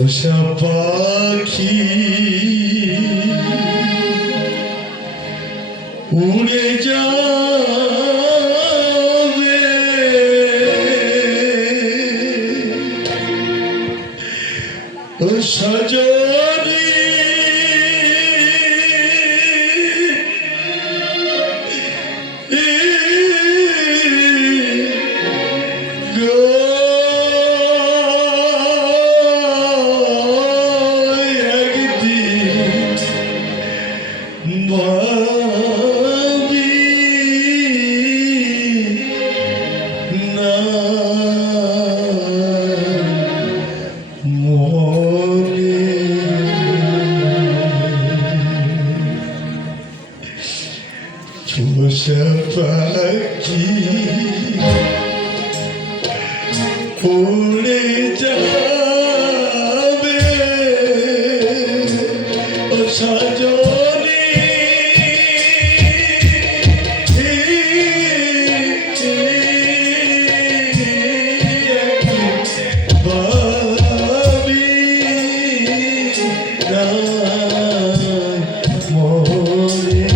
পোষা পাখি উড়ে যাবে ও সজনী পোষা পাখি উড়ে যাবে ও সজনী ভাবি না মরে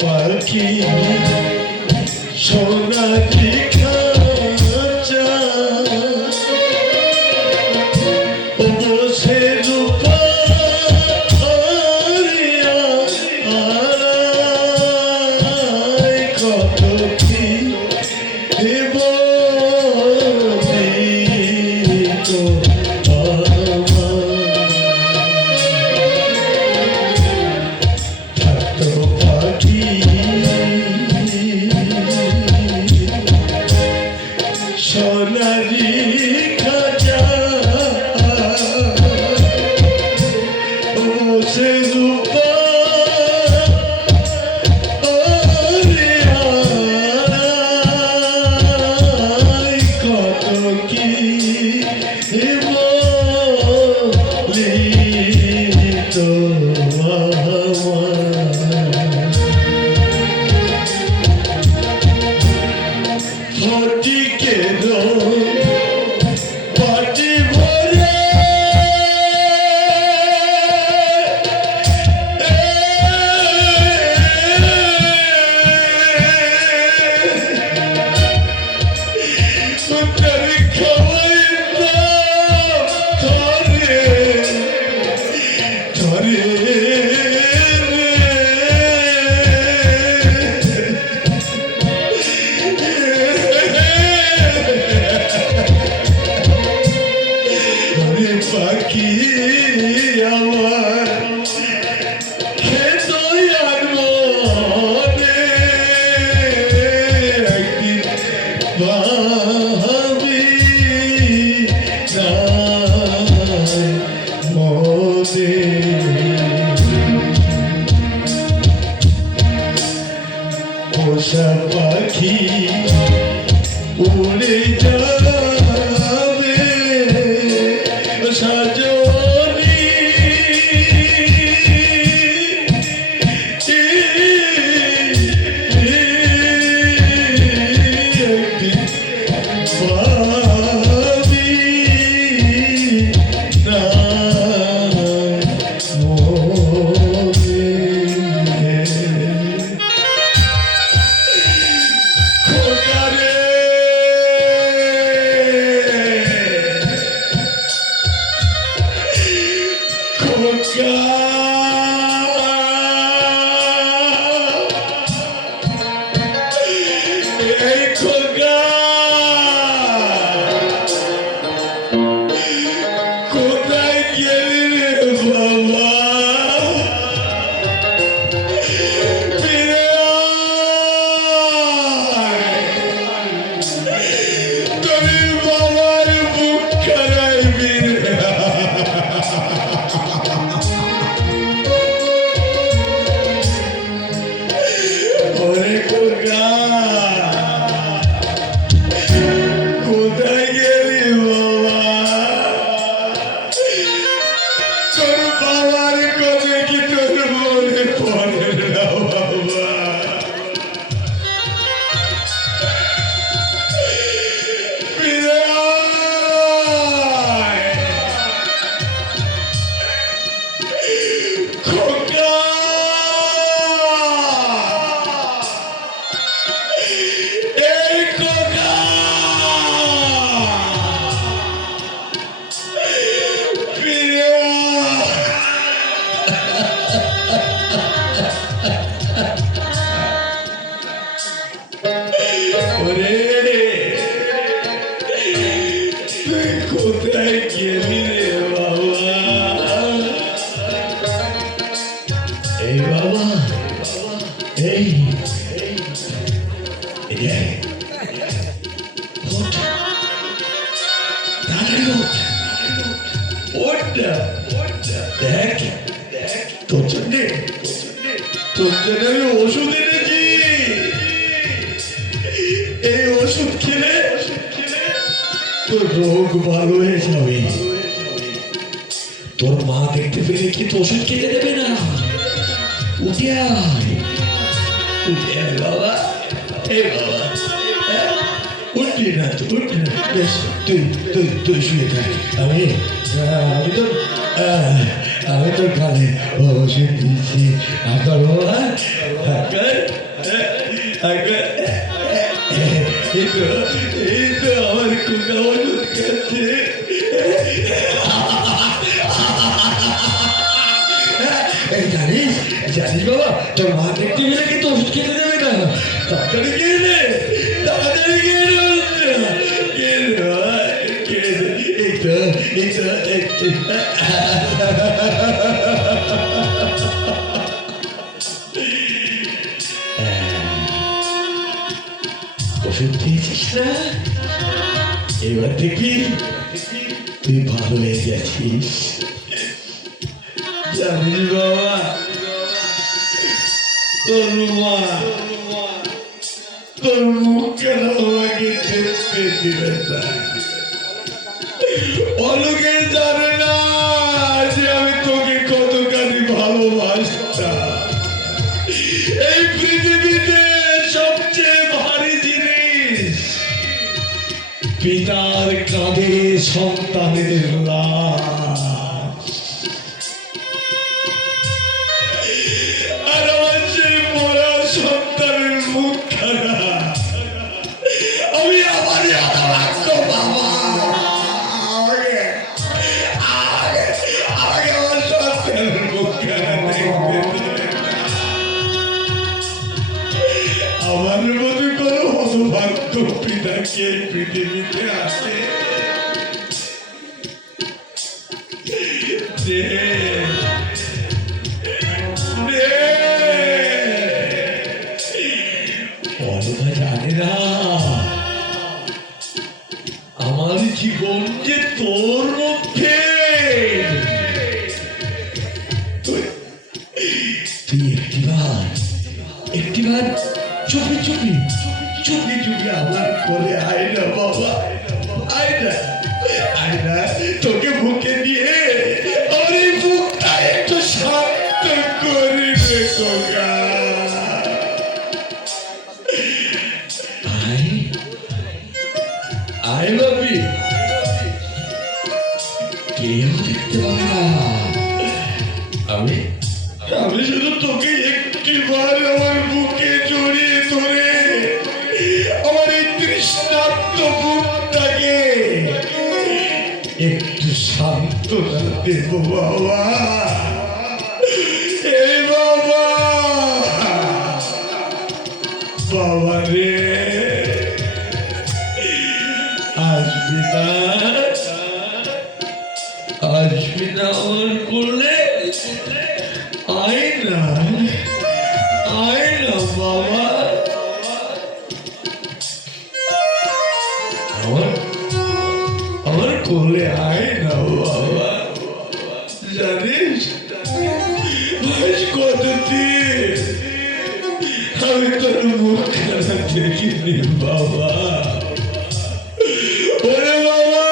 পাখি সোনালি খাঁচা ও বসে রূপা কত কি দেব সোনালি খাঁচা ও সে রূপা কত কি তো পাটি ভরে খাওয়াই ধরে ধরে পাখি আমার খেত মনে একদিন ভাবি মনে পোষা পাখি উড়ে যাবে সজনী ভাবি না খোদারে বাবা এই ওঠ তাড়াতাড়ি ওঠ দেখ তোর জন্যে আমি ওষুধ এনেছি এই ওষুধ খেলে তোর রোগ ভালো হয়ে যাবে তোর মা দেখতে পেলে কিন্তু ওষুধ খেতে দেবে না উঠে আয় বাবা এ বাবা উঠবি না উঠবি না বেশ তুই শুয়ে থাক আমি তোর কালে ওষুধ দিচ্ছি আকার বাবা এই তো আমার কুকা ওষুধ খাচ্ছে জানিস বাবা তোর মা দেখতে গেলে কিন্তু ওষুধ খেতে দেবে না তাড়াতাড়ি খেয়ে তাড়াতাড়ি ওষুধ খেয়েছিস না এবার দেখবি তুই ভালো হয়ে গেছিস জানিস বাবা তোর মুখ কেন আমাকে দেখতে দিলে না অলোকে জানে না যে আমি তোকে কতখানি ভালোবাসতাম এই পৃথিবীতে সবচেয়ে ভারী জিনিস পিতার কাঁধে সন্তানের লাশ আমার মতো কোনো হতভাগ্য পিতাকে পৃথিবীতে আসে জানে না আমার জীবন যে তোর মধ্যে তুই একটিবার চুপি আমার করে আয় না বাবা আয় না তোকে বুকে দিয়ে আমার এই বুকটা একটু শান্ত করি রে কোকা আয় বাবি কেউ দেখতে পাবে না আমি শুধু তোকে একটিবার আমার বুকে জড়িয়ে ধরে আমার এই তৃষ্ণার্ত বুকটাকে একটু শান্ত দেব বাবা এই বাবা রে আসবি না আমার কোলে আয় না বাবা আমার কোলে আয় না বাবা জানিস আজ কতদিন আমি তোর মুখ খানা দেখিনি বাবা ওরে বাবা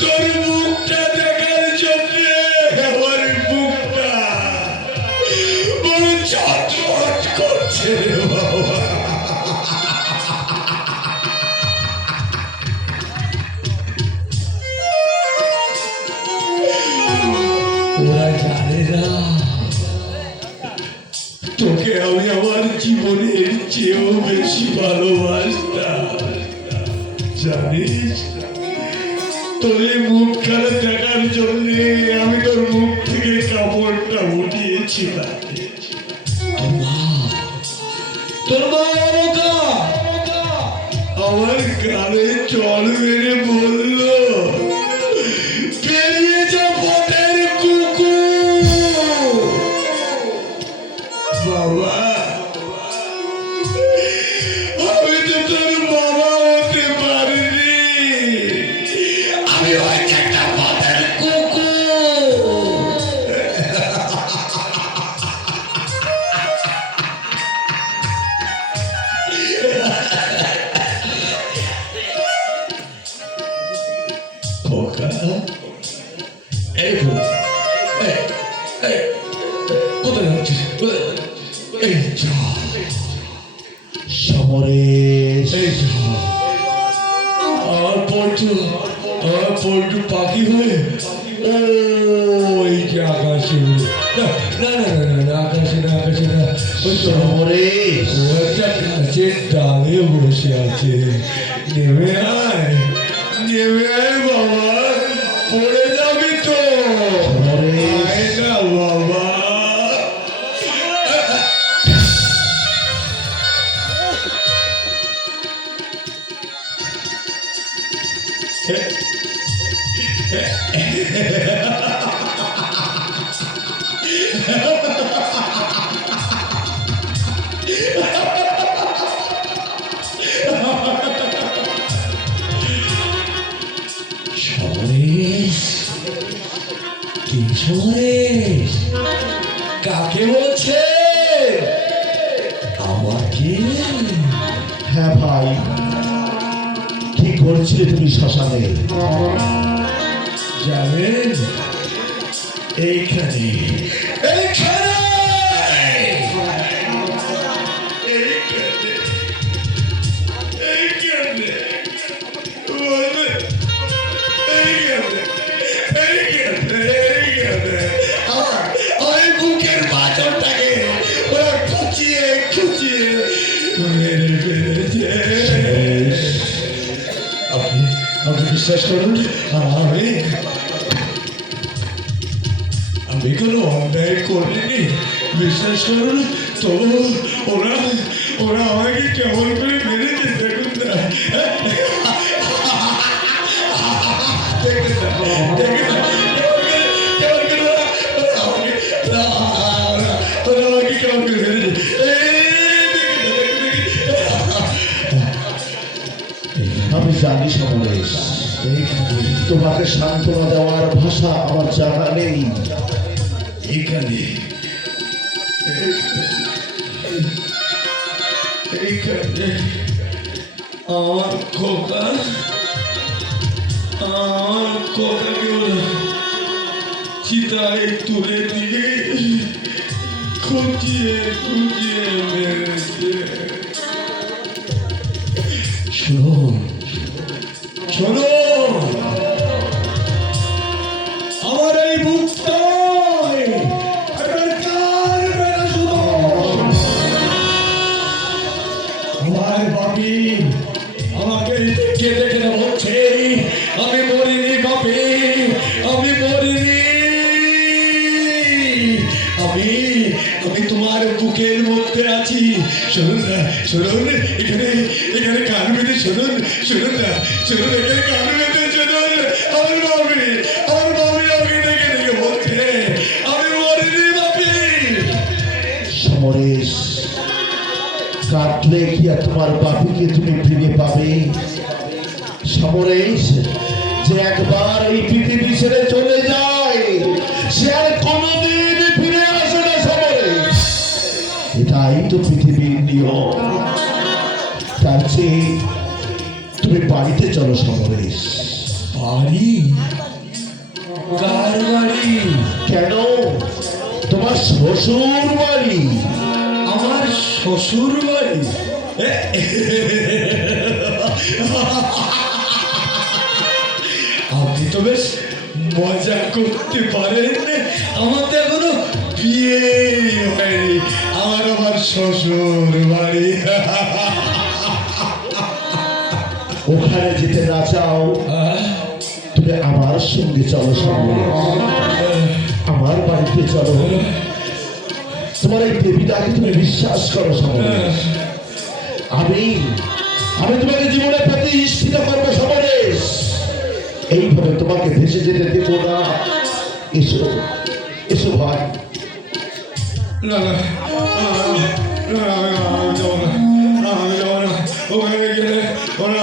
তোর মুখটা দেখার জন্য আমার বুকটা বড় চটপট করছে রে বাবা ওরা জানে না তোকে আমি আমার জীবনের চেয়েও বেশি ভালোবাসতাম জানিস তোর এই মুখখানা দেখার জন্য আমি তোর মুখ থেকে কাপড়টা উঠিয়েছিলাম তোর মা আমার গালে জল মেরে বললো বেরিয়ে যা পথের কুকুর এই, কোথায় যাচ্ছিস? এই যা সমরেশ, এই যা আমার পল্টু পাখি হয়ে ওই যে আকাশে না না না না না না, আকাশে না আকাশে না ওই তো সমরেশ, ও একটা গাছের ডালে বসে আছে। নেমে আয় বাবা, পড়ে যাবি তো। সমরেশ, আয় না বাবা। সমরেশ, কি সমরেশ? কাকে বলছে? আমাকে? হ্যাঁ ভাই, কি করছিলে তুমি শ্মশানে? যাবেন এইখানে এইখানে এইখানে এইখানে বলবে, এইখানে এইখানে এইখানে আমার বুকের বাজারটাকে ওরা খুঁচিয়ে খুঁচিয়ে মেরে ফেলেছে। আপনি আপনি বিশ্বাস করুন, আমি কোনো অন্যায় করিনি, বিশ্বাস করুন। তো ওরা ওরা আমাকে কেমন করে মেরেছে দেখুন না, দেখুন না, দেখুন না, কেমন করে ওরা আমাকে কেমন করে মেরেছে। আমি জানি সমরেশ, তোমাকে সান্ত্বনা দেওয়ার ভাষা আমার জানা নেই। এইখানে এইখানে আমার খোকাকে ওরা চিতায় তুলে দিয়ে খুঁজিয়ে খুঁজিয়ে মেরেছে। শুনুন শুনুন, আমার এই বুকটায় একটা কার বেড়া শুনুন। আমার বাপি আমাকে কেঁদে কেঁদে বলছে আমি মরিনি বাপি, আমি মরিনি। আমি আমি তোমার বুকের মধ্যে আছি। শুনুন না, শুনুন, এখানে এখানে কান বেঁধে শুনুন, শুনুন না, শুনুন, এখানে কান বেঁধে শুনুন। আমার বাপি আমাকে ডেকে ডেকে বলছে আমি মরিনি বাপি। সমরেশ, কাটলে কি আর তোমার বাপিকে তুমি ফিরে পাবে? সমরেশ, যে একবার এই পৃথিবী ছেড়ে চলে যায় সে আর কোনোদিন ফিরে আসে না। সমরেশ, এটাই তো পৃথিবীর নিয়ম। তার চেয়ে তুমি বাড়িতে চলো সমরেশ। বাড়ি? কার বাড়ি? কেন? তোমার শ্বশুর বাড়ি। আমার শ্বশুর বাড়ি? আপনি তো বেশ মজা করতে পারেন। আমার তো এখনো বিয়ে হয়নি, আমার শ্বশুর বাড়ি। ওখানে যেতে না চাও, তুমি আমার সঙ্গে চলো সমরেশ। আমার বাড়িতে চলো। তোমার এই দেবীটাকে তুমি বিশ্বাস করো সমরেশ। আমি আমি তোমাকে জীবনের প্রতি স্থির করবো সমরেশ। এইভাবে তোমাকে ভেসে যেতে দেবো না। এসো এসো ভাই। না না, আমি যাবো না, আমি যাবো না। ওখানে গেলে ওরা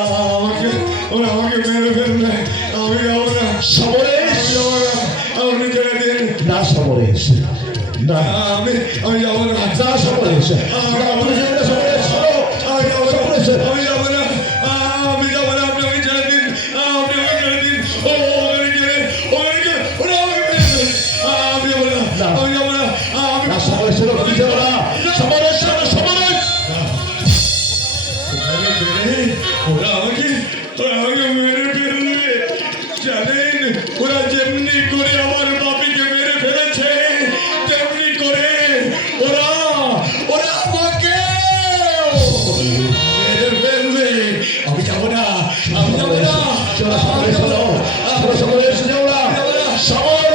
আমাকে মেরে ফেলবে। আমি যাবো না সমরেশ, যাবো না, আপনি ছেড়ে দিন। না সমরেশ, না আমি যাবো না, না সমরেশ, সমরেশ শোনো। আমি যাবো না, আপনি আমাকে ছেড়ে দিন, আপনি আমাকে ছেড়ে দিন। ওখানে গেলে ওরা আমাকে মেরে ফেলবে। আমি যাবো না, আমি যাবো না আমি না সমরেশ ছিল কি যাও না সমরেশ সমরেশ ওরা আমাকে মেরে ফেলবে জানেন ওরা যেমনি করে আমার বাপিকে মেরে ফেলেছে তেমনি করে ওরা আমাকে মেরে ফেলবে আমি যাবো না আমি যাবো না সমরেশ হলো সমরেশ যাও না সমরেশ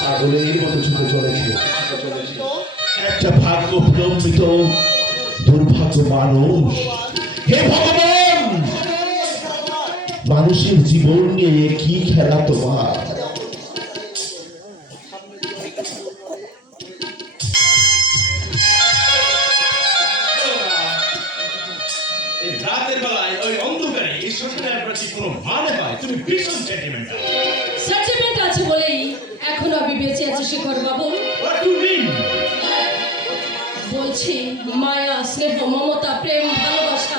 পাগলের মতো ছুটে চলেছে একটা ভাগ্য বিলম্বিত দুর্ভাগ্য মানুষ হে ভগবান মানুষের জীবন নিয়ে কি খেলা তোমার এই রাতের বেলায় ওই অন্ধকারে এই শ্মশানের প্রতি কোনো মানে হয় তুমি ভীষণ সেন্টিমেন্টাল সার্টিফিকেট আছে বলেই এখনো আমি বেঁচে আছি শেখর বাবু। হোয়াট ডু মিন বলছি মায়া স্নেহ মমতা প্রেম ভালোবাসা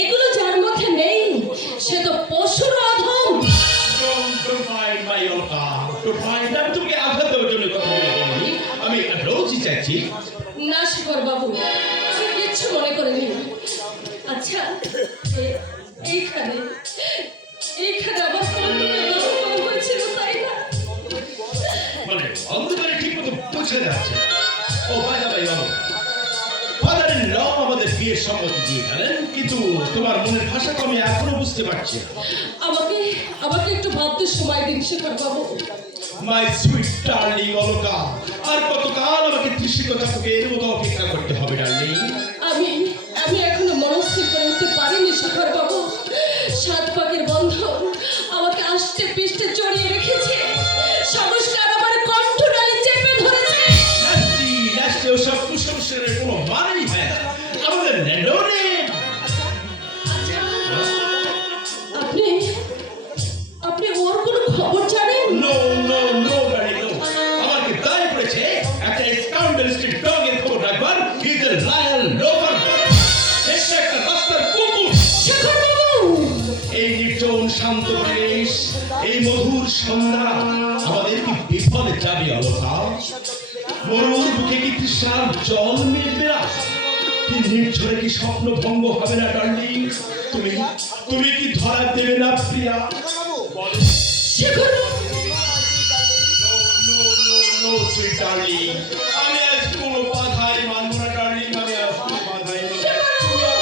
এগুলো যার মধ্যে নেই সে তো পশুর অধম। টু ফাইন্ড মাই অলকা টু ফাইন্ড আমি তোমাকে আঘাত দেওয়ার জন্য কথা বলিনি আমি রোজই চাইছি না শেখর বাবু আমি কিচ্ছু মনে করিনি। আচ্ছা এইখানে আমার কণ্ঠকে দখল হয়েছিল তাই না? মানে অন্ধকারে ঠিক মতো বুঝে যাচ্ছে ও ভাই ভাই বাবু ফাদার ইন ল আমাদের বিয়ের সম্মতি দিয়ে গেলেন কিন্তু তোমার মনের ভাষা তো আমি এখনো বুঝতে পারছি না আমাকে একটু ভাবতে সময় দিন শেখর বাবু। মাই সুইট ডার্লিং অলকা আর কতকাল আমাকে তৃষিকতা থেকে এর মতো অপেক্ষা করতে হবে ডার্লিং আমি এখনো মনস্থির করে উঠতে পারিনি শেখর বাবু। সাত পাকের বন্ধন আমাকে আষ্টে পিষ্টে জড়িয়ে রেখেছে, সংস্কার আমার কণ্ঠনালী চেপে ধরেছে। লাস্টে ওসব কুসংস্কারের কোনো মানেই হয় না আমাদের নেডোনে আচ্ছা, আপনি ওর কোনো খবর জানেন? No no no darling no আমাকে দায় করেছে একটা স্কাউন্ডারিস্টিক ডগের খবর রাখবার he is a liar loafer এসে একটা রাস্তার কুকুর। শেখর বাবু এই নির্জন শান্ত পরিবেশ এই মধুর সন্ধ্যা আমাদের কি বিফলে যাবে অলকা মরুর বুকে কি তৃষ্ণার জল মিলবে না নির্ঝরে কি স্বপ্ন ভঙ্গ হবে না ডার্লিং তুমি কি ধরা দেবে না প্রিয়া শেখর বাবু নো সুইট ডার্লিং আমি আজ কোনো বাধাই মানব না ডার্লিং আমি আজ কোনো বাধাই মানব না।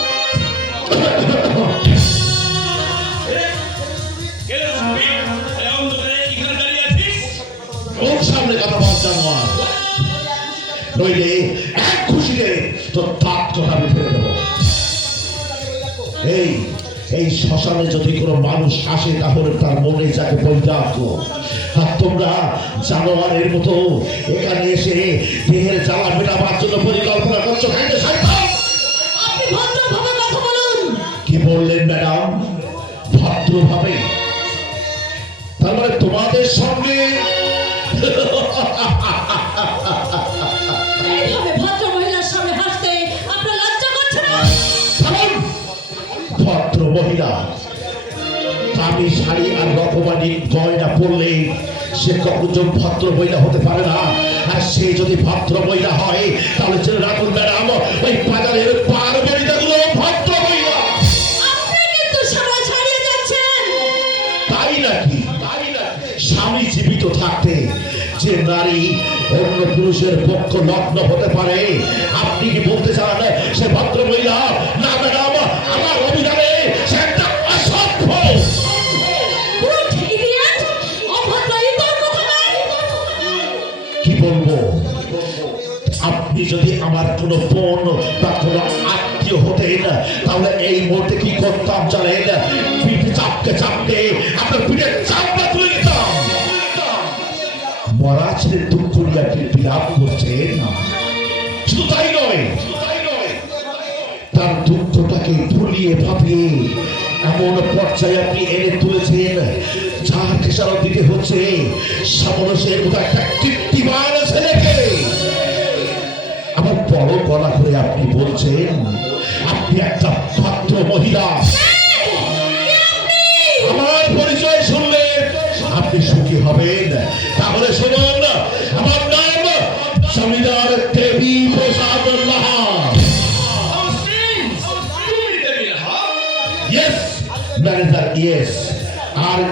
গেলে তুমি এই অন্ধকারে এখানে দাঁড়িয়ে আছিস ওর সামনে কথা বলতাম না নইলে এক খুশিতে তোর তাপ তোর আমি ফেলে দেবো এই শ্মশানে যদি কোনো মানুষ আসে তাহলে তার মনে যাকে বৈরাগ্য আর তোমরা জানোয়ারের মতো এখানে এসে দেহের জ্বালা মেটাবার জন্য পরিকল্পনা করছো আপনি ভদ্রভাবে কথা বলুন। কি বললেন ম্যাডাম ভদ্রভাবে তার মানে তোমাদের সঙ্গে এইভাবে ভদ্র মহিলার সামনে হাসতে আপনার লজ্জা করছে না? ভদ্র মহিলা দামি শাড়ি আর রকমারি গয়না পরলে সে কখনো ভদ্র মহিলা হতে পারে না আর সে যদি ভদ্র মহিলা হয় তাহলে জেনে রাখুন ম্যাডাম ওই বাজারের পার মহিলাগুলো ভদ্র মহিলা। আপনি কিন্তু সময় ছাড়িয়ে যাচ্ছেন। তাই নাকি স্বামী জীবিত থাকতে যে নারী অন্য পুরুষের পক্ষ লগ্ন হতে পারে আপনি কি বলতে চান সে ভদ্র মহিলা না ম্যাডাম আমার অভিযানে সে একটা অসভ্য Good idiot! অভদ্র ইতর কথা নাই। কি বলবো আপনি যদি আমার কোনো বোন বা কোনো আত্মীয় হতেন তাহলে এই মুহূর্তে কি করতাম জানেন পিঠে চাপতে চাপতে আপনার পিঠে চাপটা তুলে দিতাম মরা ছেলে দুঃখ নিয়ে আপনি বিলাপ করছেন শুধু তাই নয় তার দুঃখটাকে ভুলিয়ে ভাবিয়ে এমন পর্যায়ে আপনি এনে তুলেছেন যার খেসারত দিতে হচ্ছে সামরসের মতো একটা কীর্তিমান ছেলেকে আমার বড় গলা করে আপনি বলছেন আপনি একটা ভদ্র মহিলা আমার পরিচয়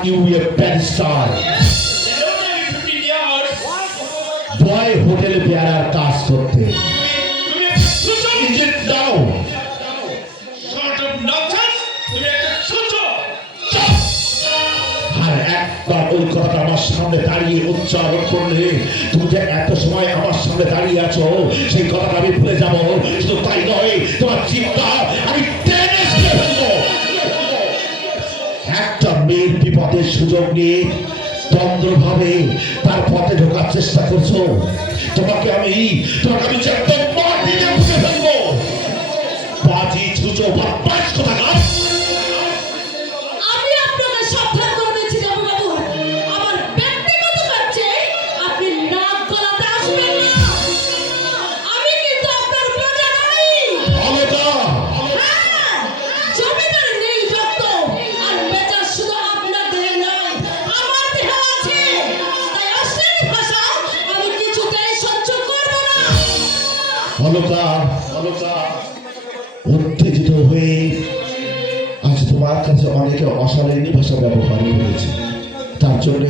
you a barrister? বয় হোটেলে বেয়ারার কাজ করতে নিজে দাও। আর একবার ওই কথাটা আমার সামনে দাঁড়িয়ে উচ্চারণ করলে তুমি যে এত সময় আমার সামনে দাঁড়িয়ে আছো সেই কথাটা আমি ভুলে যাবো। শুধু তাই নয়, তোমার চিন্তা আমি টেনে ছিঁড়ে ফেলবো। একটা মেয়ের বিপদের সুযোগ নিয়ে তন্দ্রভাবে তার পথে ঢোকার চেষ্টা করছো। তোমাকে আমি একদম মাটিতে পুঁতে ফেলবো। বাজি ছুঁচো বাপ্পাস কোথাকার। আমি আপনাকে সাবধান করে দিচ্ছি বাবু, আমার ব্যক্তিগত কাজে আপনি নাক গলাতে আসবেন না। আমি কিন্তু আপনার প্রজা নই। অলকা, হ্যাঁ, জমিদার নীল রক্ত আর বেচার শুধু আপনার দেহে নয়, আমার দেহে আছে। তাই অশ্লীল ভাষা আমি কিছুতেই সহ্য করব না। অলকা, উত্তেজিত হয়ে আজ তোমার কাছে অনেকে অশালীন ভাষা ব্যবহার করেছে। তার জন্য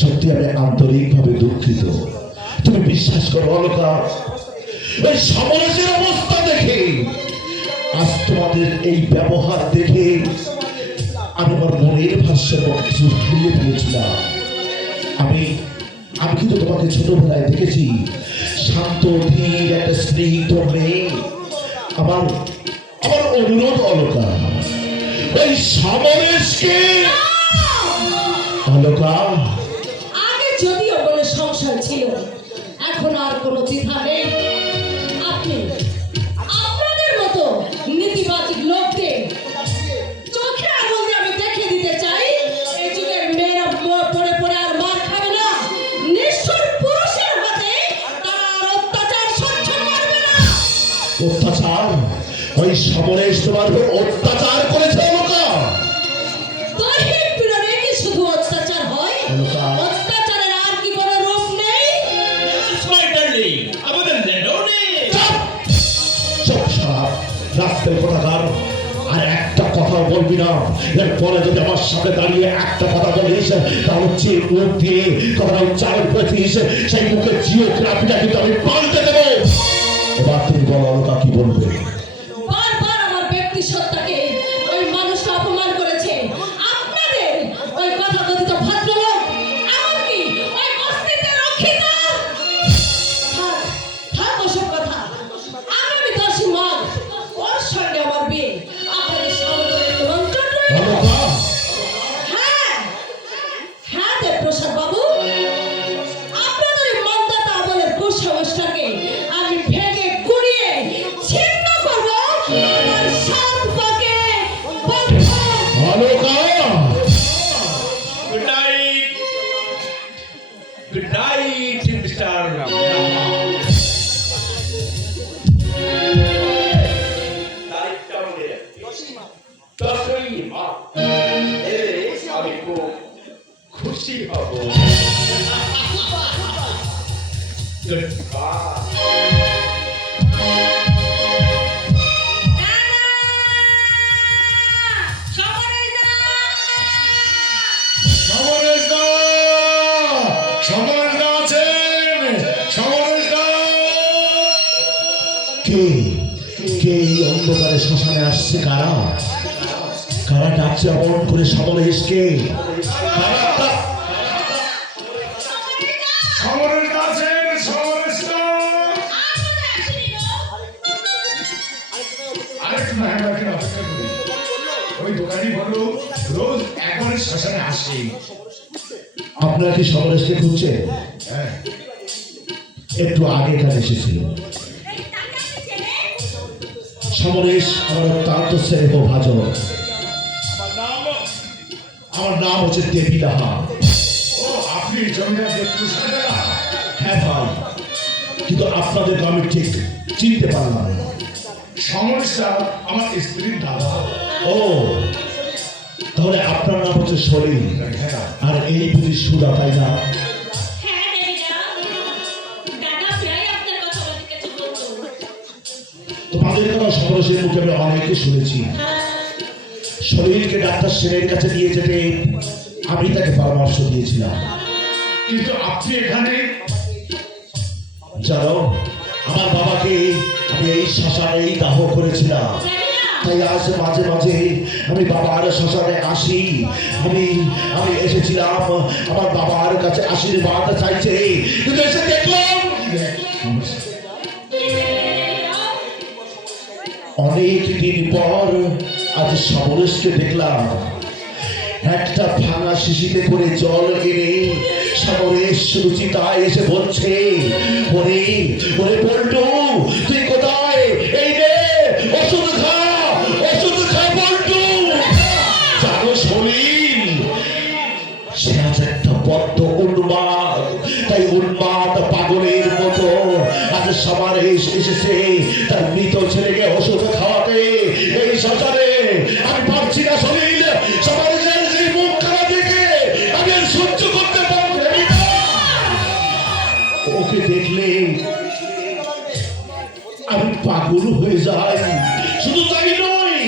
সত্যি আমি আন্তরিকভাবে দুঃখিত। তুমি বিশ্বাস করো অলকা, এই সমাজের অবস্থা দেখে, আজ তোমাদের এই ব্যবহার দেখে আমি আমার মনের ভাষ্যের কিছু হারিয়ে ফেলেছিলাম। আমি কিন্তু তোমাকে ছোটবেলায় দেখেছি শান্ত ধীর একটা স্নেহিত মেয়ে। আমার অনুরোধ অলকা, ওই সমরেশকে অলকা। আগে যদিও বলে সংসার ছিল, এখন আর কোনো দ্বিধা নেই। আপনাদের মতো নীতিবাচক লোকদের চোখে আঙুল দিয়ে আমি দেখিয়ে দিতে চাই, এই যুগের মেয়েরা পড়ে পড়ে আর মার খাবে না। নিষ্ঠুর পুরুষের হাতে তারা আর অত্যাচার সহ্য করবে না। অত্যাচার? ওই সমরেশ তোমার উপর অত্যাচার করেছে অলকা? দৈহিক পীড়নে কি শুধু অত্যাচার হয়? অলকা। অত্যাচারের আর কি কোনো রূপ নেই? চুপ সারা রাস্তার কোথাকার। আর একটা কথা বলবি না। এরপরে যদি আমার সামনে দাঁড়িয়ে একটা কথা বলিস, তাহলে যে মুখ দিয়ে কথাটা উচ্চারণ করেছিস সেই মুখের জিওগ্রাফিটা কিন্তু আমি পাল্টে দেবো। এবার তুমি বলো অলকা, কি বলবে? বারবার আমার ব্যক্তি সত্তাকে ওই মানুষটা অপমান করেছে। আপনাদের ওই কথাকথিত ভদ্রলোক, এমনকি ওই বস্তিতে রক্ষিত। থাক ওসব কথা। আগামী 10 মাঘ ওর সঙ্গে আমার বিয়ে। আপনাদের সামনে নিমন্ত্রণ রইল। অলকা, হ্যাঁ দেবপ্রসাদ বাবু, আপনাদের এই মন্দাতা আমলের কুসংস্কারকে আমি ভেঙে গুড়িয়ে ছিন্ন করব। আমার সাত পাকে বন্ধ। অলকা। Good night, Mr. আমি খুব খুশি হব। কে এই অন্ধকারে শ্মশানে আসছে? কারা ডাকছে অমন করে সমরেশকে? আপনারা কি সমরেশকে খুঁজছেন? একটু আগে এখানে এসেছিল সমরেশ। আমার অত্যন্ত স্নেহ ভাজন। আমার নাম হচ্ছে দেবী দাহা। আপনি জমিদার দেবপ্রসাদ? হ্যাঁ ভাই, কিন্তু আপনাদেরকে আমি ঠিক চিনতে পারলাম না। সমস্যা আমার স্ত্রীর দাদা। ও, তাহলে আপনার নাম হচ্ছে সলিল, আর এই বুঝি সুদা, তাই না? তোমাদের কথা সমরেশের মুখে আমি অনেকে শুনেছি। শরীরকে ডাক্তার সেনের কাছে নিয়ে যেতে আমি তাকে পরামর্শ দিয়েছিলাম। কিন্তু আপনি এখানে জানো, আমার বাবাকে আমি এই শ্মশানেই দাহ করেছিলাম। তাই আজ মাঝে মাঝে আমি বাবার শ্মশানে আসি। আমি আমি এসেছিলাম আমার বাবার কাছে আশীর্বাদ চাইছে, কিন্তু এসে দেখলাম অনেক দিন পর আজ সমরেশকে দেখলাম একটা ভাঙা শিশিতে করে জল এনে সমরেশ সুচিতা এসে বলছে, ওরে ওরে বল্টু, তুই কোথায়? এই রে ওষুধ খা, ওষুধ খা বল্টু। জানো সলিল, সে আজ একটা বড্ড উন্মাদ, তাই উন্মাদ পাগলের মতো আজ সমরেশ এসেছে তার মৃত ছেলেকে ওষুধ খাওয়াতে এই শ্মশানে। আমি ভাবছি না সলিল, সমরেশের সেই মুখ খারাপ দেখে আমি আর সহ্য করতে পারছি না। ওকে দেখলে আমি পাগল হয়ে যাই। শুধু তাই নয়,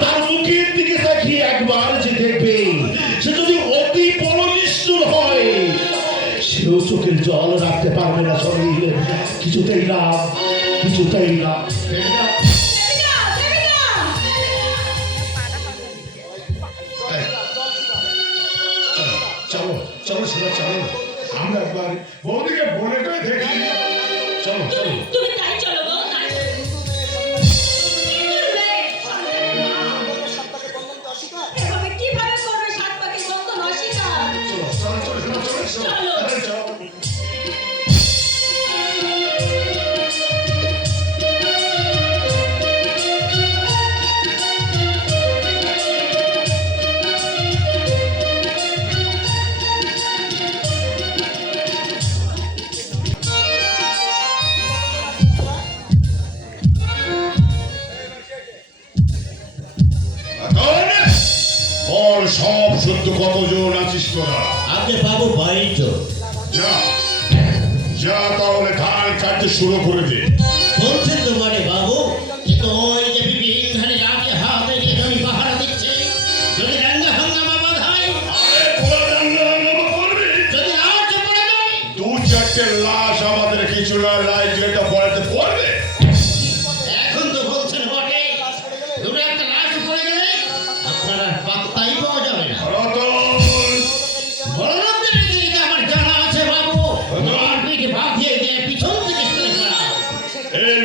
তার মুখের দিকে তাকিয়ে একবার যে দেখবে, সে যদি অতি বড় নিষ্ঠুর হয়, সেও চোখের জল রাখতে পারবে না শরীর। কিছুতেই না, কিছুতেই না। চলো চলো সেটা চলো, আমরা একবার বৌদিকে বলে করে দেখি। চলো চলো। তুমি তাই চলো গো। এভাবে কিভাবে করবে সাত পাখির বন্ধন অস্বীকার? চলো চলো চলো চলো চলো চলো। চলো। বল সব শুদ্ধ কতজন আছিস তোরা? আগে বাবু বাড়ি তো যা যা, তাহলে ধান কাটতে শুরু করে দে। বলছেন তো মানে বাবু, কিন্তু ওই যে বিপিন ধারে রাতে হাতে নিয়ে আমি পাহারা দিচ্ছে, যদি রাঙ্গা হাঙ্গামা বাঁধাই, আরে তোরা রান্না বান্না করবি? যদি লাশে পড়ে যায়, দু চারটে লাশ আমাদের কিছু না লাইব্রেরিটা পড়াতে পড়বে। এখন তো বলছেন বটে, দুটো একটা লাশ পড়ে গেলে আপনারা পাত্তাই পাওয়া যাবে না। রতন, বলরামদের দিকে আমার জানা আছে বাবু, তোমার পিঠে বাঁধিয়ে দিয়ে পিছন থেকে সরে পড়া। এই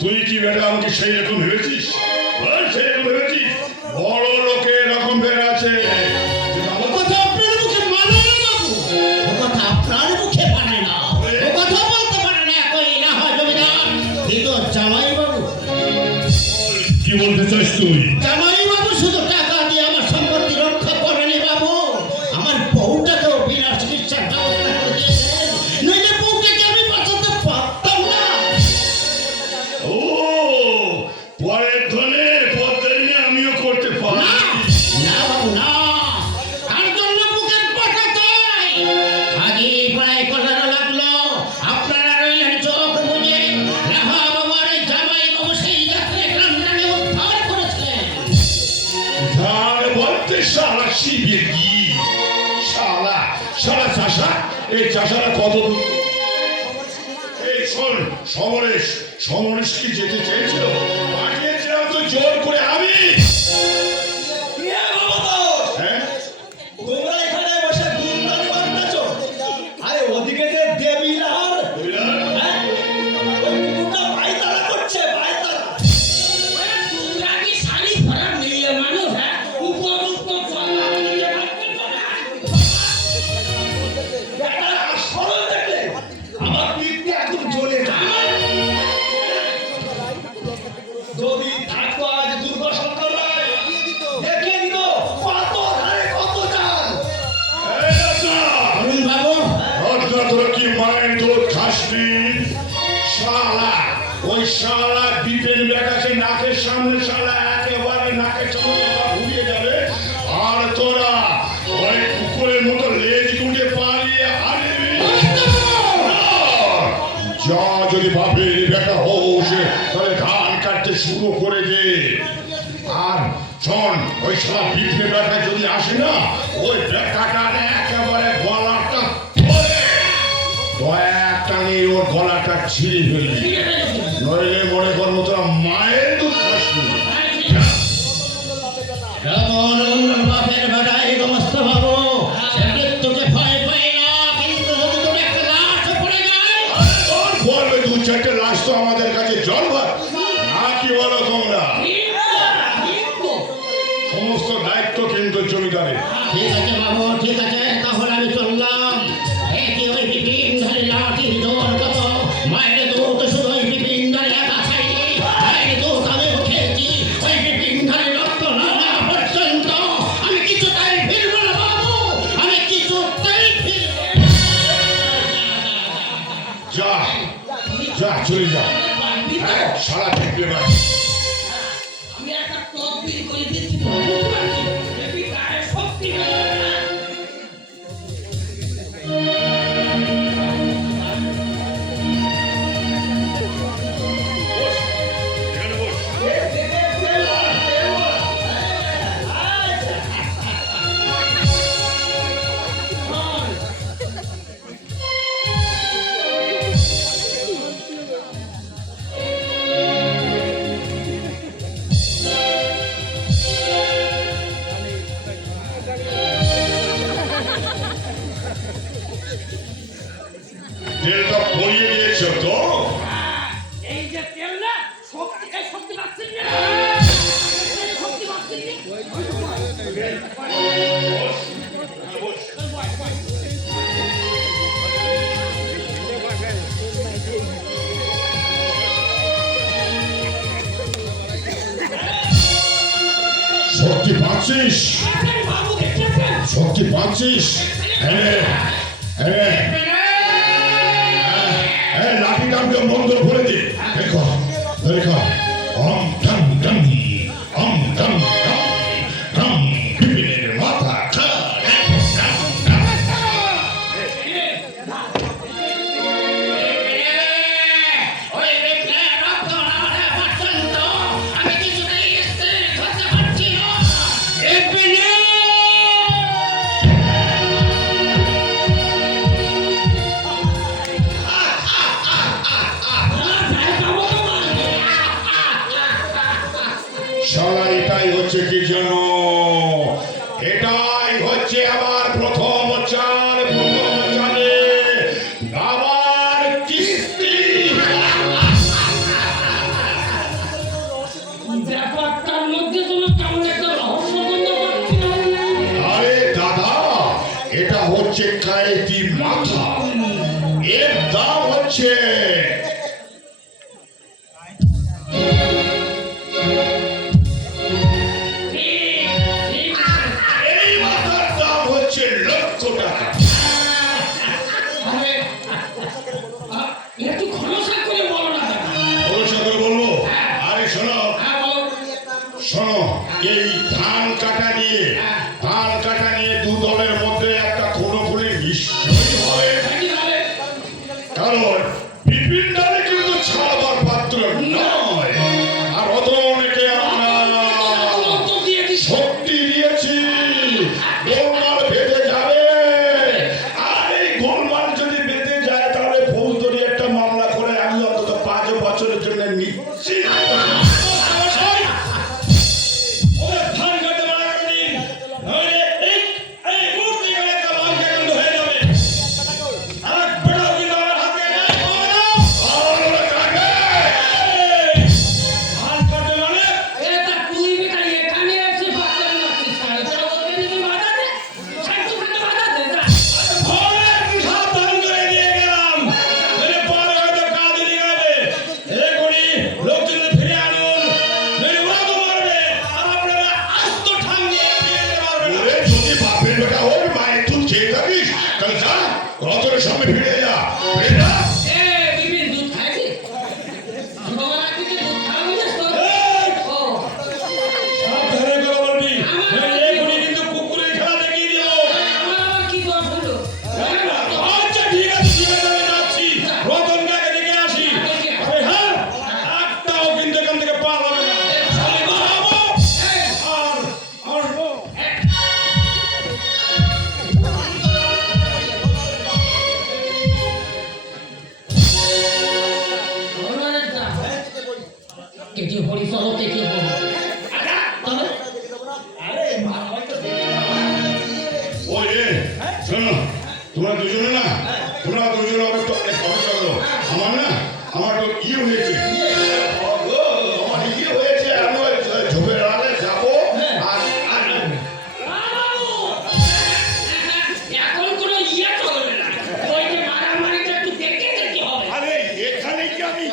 তুই কি বেটা আমাকে সেই রকম ভেবেছিস? সেই রকম ভেবেছিস? বড় লোকের রকম বের আছে। ও কথা আপনার মুখে মানে না বাবু, ও কথা আপনার মুখে মানে না, ও কথা বলতে পারে না, কই না হয় জমিদার, কিন্তু জামাই বাবু, কি বলতে চাস তুই? জামাই বাবু শুধু টাকা দিয়ে আমার সম্পত্তি রক্ষা করেনি বাবু, আমার বউটাকেও বিনা চিকিৎসার ব্যবস্থা করে দিয়েছেন, নইলে বউকে কি আমি বাঁচাতে পারতাম না। ও পরের ধনে পদ্মের নিয়ে আমিও করতে না পারি। না বাবু না, তার জন্য বুকের পাটা চাই। আগে প্রায় কথাটা লাগলো, আপনারা রইলেন চোখ বুঝে, রাহা বাবার এই জামাই বাবু সেই যাত্রে গ্রামটাকে উদ্ধার করেছিলেন। ধান বলতে শালা শিবির কি? শালা শালা চাষা, এই চাষারা কত দূর? এই শোন, সমরেশ সমরেশ কি যেতে চেয়েছিল? পাঠিয়েছিলাম তো জোর করে আমি। হ্যাঁ? তোমরা এখানে বসে গুনগান বাজছো, আরে ওদিকে যে দেবিলার বুঝলাম? কুকুরটা পায়তারা করছে, পায়তারা। তোমরা কি শাড়ি পরা মেয়ে মানুষ, হ্যাঁ? উপযুক্ত ফলা নিয়ে রাখতে পারে। একটা সরল দেখলে আমার পিঠটা একদম জ্বলে যায়। যদি থাকতো আজ দুর্গা রায়, দেখিয়ে দিত কত ধারে কত চাল। এই রাজা! অরুণ বাবু, রত্না তোরা কি মায়ের দুধ খাসনি? শালা ওই শালা বিপেন বেটাকে নাকের সামনে শালা একেবারে নাকের সামনে ঘুরিয়ে যাবে, আর তোরা ওই কুকুরের মতো লেজ গুঁড়ে পালিয়ে হারিয়ে যা। যদি বাপের বেটা হোসে তাহলে ধান কাটতে শুরু করে দে। আর শোন, ওই শালা বিপেন বেটা যদি আসে না, ওই বেটাটার একেবারে গলাটা ধরে কয়েকটা নিয়ে ওর গলাটা ছিঁড়ে ফেলবি, নইলে মনে করবো তোরা মায়ের দুধ খাসনি। বাপের বেটাই সমস্ত ভাবো মৃত্যুকে ভয় পাই না, কিন্তু যদি তুমি একটা লাশ পড়ে যায় তোর বলবে দু চারটে লাশ তো আমাদের কাছে জল ভাত না, কি বলো তোমরা? সমস্ত দায়িত্ব কিন্তু জমিদারের। ঠিক আছে বাবু, ঠিক আছে, তাহলে আমি চললাম। একই ওই বিপিন ধরে লাঠির জোর কত, মায়ের দুধ শুধু ওই বিপিন ধরে একা খাইনি, মায়ের দুধ আমিও খেয়েছি, ওই বিপিন ধরে রক্ত না নেওয়া পর্যন্ত আমি কিছুতেই ফিরব না বাবু, আমি কিছুতেই ফিরব না। যা যা চলে যা, সারা দেখলে বাড়ি। আমি একটা তদবির করে দিচ্ছি, বুঝতে পারছি দেখি গায়ে শক্তি পেল না। তেলটা পরিয়ে দিয়েছ তো? এই যে তেল না, শক্তি পাচ্ছি না, শক্তি পাচ্ছি শক্তি পাচ্ছিস? বাবু দেখতেছেন শক্তি পাচ্ছিস? লাঠিটাকে বন্ধ করে দে। দেখো দেখো, অম ঢম ঢম অম ঢম ঢম ঢম, বিপিনের মাথা ওই বেটা রক্ত না নেওয়া পর্যন্ত আমি কিছুতেই স্থির থাকতে পারছি না। শালা এটাই হচ্ছে কি যেন, এটাই হচ্ছে আমার প্রথম চাল, প্রথম চালে আমার কিস্তি। ব্যাপারটার মধ্যে তোমার কেমন একটা রহস্য বন্ধ পাচ্ছি না। আরে দাদা, এটা হচ্ছে কায়েতি মাথা, এর দাম হচ্ছে এই মাথার দাম হচ্ছে লক্ষ টাকা। আরে একটু খোলসা করে বলো না দাদা। খোলসা করে বলবো? আরে শোনো হ্যাঁ বলো। শোনো, এই ধান কাটা নিয়ে দু দলের মধ্যে একটা খুনোখুনি নিশ্চয়ই হবে, কি হবে? কারণ বিপিন দলে তোমরা দুজনে না, তোমরা দুজনে অপেক্ষা করো। আমার তো ইয়ে হয়েছে। আমার ইয়ে হয়েছে, আমি ওই ঝোপের আড়ালে যাবো আর এখন কোনো ইয়ে চলবে না, ওই যে মারামারিটা একটু দেখে যেতে হবে। আরে এখানে কি আমি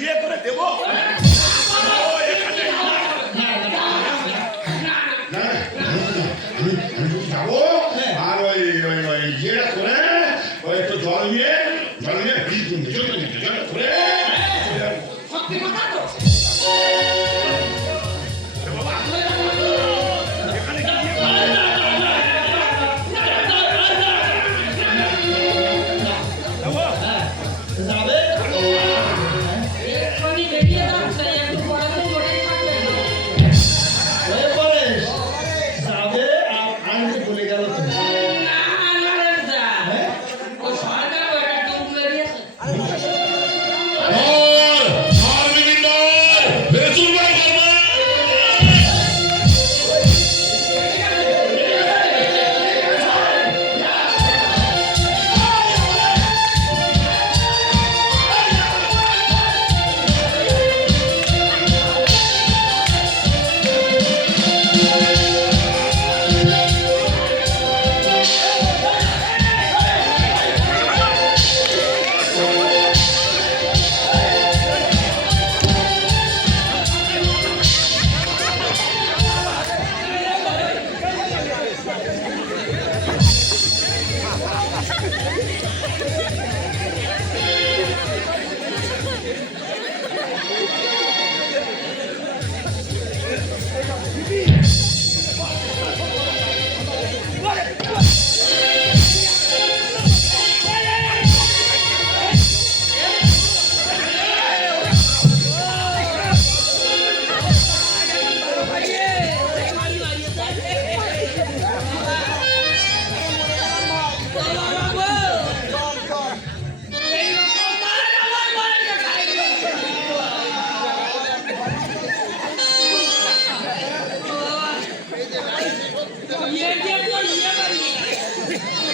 ইয়ে করে দেবো? আমি যাবো আর ওই ইয়েটা করে ওই একটু জল নিয়ে করে সত্যি কথা তো? যাবে? এক্ষুনি বেরিয়ে যাচ্ছে, একটু পরে তো মনে থাকবে না। ওই পরেশ, যাবে আর আনতে ভুলে গেল তো। না, না, রে দা। ও সরকার ওটা ডুব বেরিয়েছে।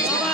বাবা